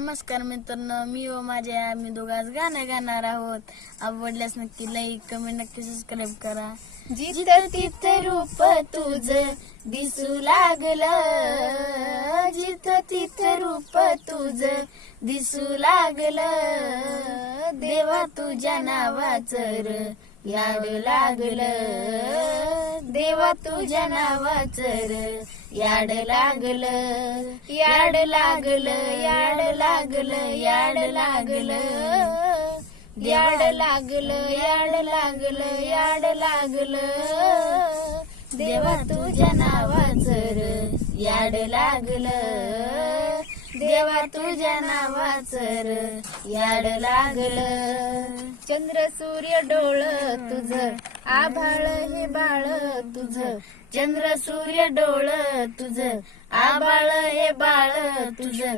नमस्कार मित्रांनो, मी व आम्ही दोघं आज गाणं गाणार आहोत. आवडल्यास नक्की लाईक कमेंट नक्की सबस्क्राईब करा. जिथं तिथं रूप तुझं दिसू लागलं, जिथं तिथं रूप तुझं दिसू लागलं, देवा तुझ्या नावाचं र याड लागलं, देवा तुझ्या नावाचं र याड लागलं, याड लागलं, याड लागलं, याड लागलं, याड लागलं, याड लागलं, याड लागलं, देवा तुझ्या नावाचं र याड लागलं, देवा तुझ्या नावाचं र याड लागलं. चंद्र सूर्य डोळ तुझं, आभाळ हे बाळ तुझं, चंद्र सूर्य डोळ तुझं, आभाळ हे बाळ तुझं.